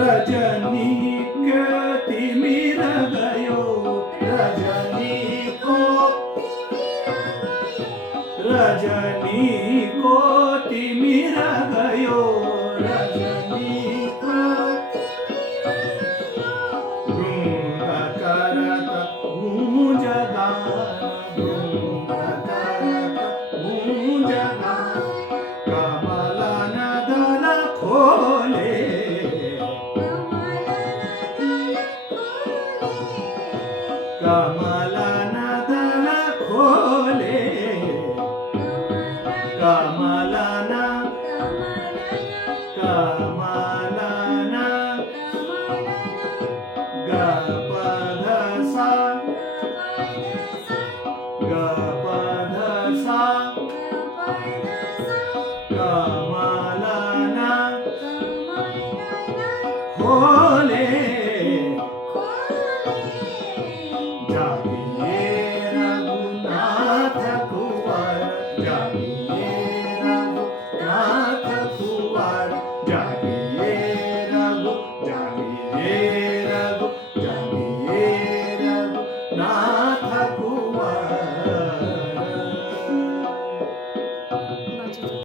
रजनी के तिमिर गयो, रजनी को तिमिर गयो, रजनी को भृंग करत गूंज गान, भृंग करत गूंज गान, कमलन दल खोले, कमलन दल खोले, कमलन कमलन गपध सा गपध सा कमलन खोले, जागिए रघुनाथ कुंवर, जागिए रघुनाथ कुंवर, जागिए रघु, जागिए रघु, जागिए रघुनाथ